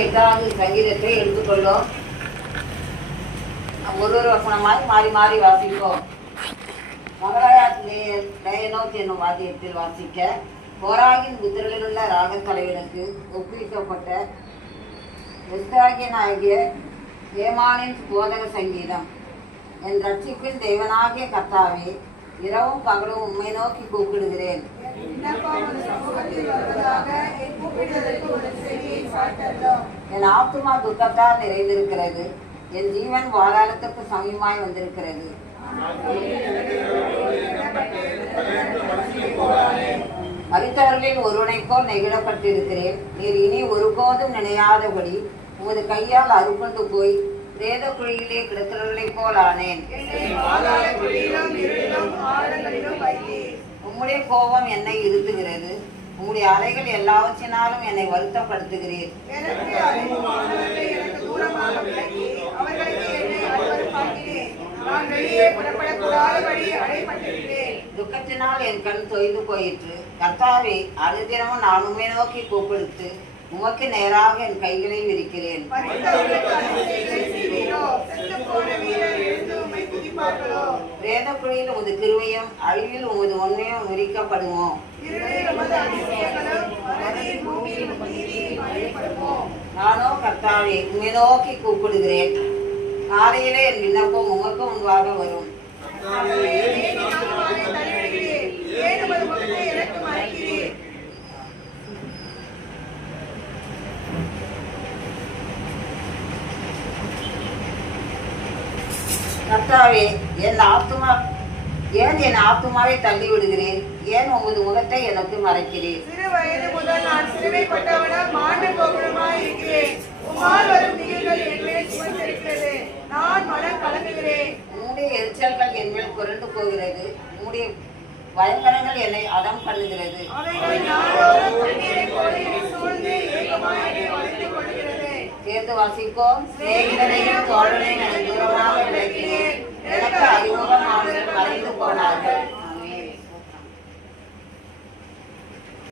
58வது சங்கீதத்தை எடுத்துக்கொள்ளும். ஒரு வசனமாய் மாறி மாறி வாசிப்போம். மகளாயாத் என்னும் வாத்தியத்தில் வாசிக்க கோராகின் புத்திரரில் உள்ள ராகத் தலைவனுக்கு ஒப்புவிக்கப்பட்ட எஸ்ராகியனாகிய ஏமானின் போதக சங்கீதம். என் ரட்சிப்பின் தேவனாகிய கர்த்தாவே, இரவும் பகலும் உம்மை நோக்கி கூப்பிடுகிறேன். என் ஆத்துமா துக்கத்தால் நிறைந்திருக்கிறது, என் ஜீவன் வாராளத்துக்கு சமயமாய் வந்திருக்கிறது. மரித்தவர்களில் ஒருவனை போல் நெகிழப்பட்டிருக்கிறேன். நீர் இனி ஒருபோதும் நினையாதபடி உமது கையால் அறுப்புண்டு போய் பிரேத குழியிலே கிடக்கிறவர்களைப் போல் ஆனேன். உம்முடைய கோபம் என்னை இருத்துகிறது, உம்முடைய அலைகள் எல்லாவற்றினாலும் என்னை வருத்தப்படுத்துகிறீர். துக்கத்தினால் என் கண் தொய்து போயிற்று. கர்த்தாவே, அனுதினமும் நான் உம்மை நோக்கி கூப்பிடுத்து உமக்கு நேராக என் கைகளை விரிக்கிறேன். பிரேத குழியில் உமது கிருபையும் அழிவில் உமது உண்மையும் விரிக்கப்படுமோ? நானோ கர்த்தாவே, உம்மை நோக்கி கூப்பிடுகிறேன். காலையிலே என் விண்ணப்பம் உமக்கு முன்பாக வரும். கர்த்தாவே, என் ஆத்துமாவை தள்ளி விடுகிறேன். ஏன் உமது முகத்தை எனக்கு மறைக்கிறேன்? சிறு வயது முதல் நான் சிறுமைப்பட்டவனாய் மாண்டு போகிறவனாய் இருக்கிறேன். உம்மால் வரும் திகில்கள் என் மேல் சுமந்திருக்கிறது. நான் மனம் கலங்குகிறேன். உம்முடைய எரிச்சல்கள் என் மேல் குறைந்து போகிறது. உம்முடைய பயங்கரங்கள் என்னை அடம் பண்ணுகிறது. அவைகள் நாடோறும் தண்ணீரைப் போல என்னை சூழ்ந்து ஏகமாய் என்னை வளைத்துக் கொள்கிறது. சேர்ந்து வாசிப்போம். சிநேகிதனையும் தோழனையும் எனக்கு தூரமாக விலக்கி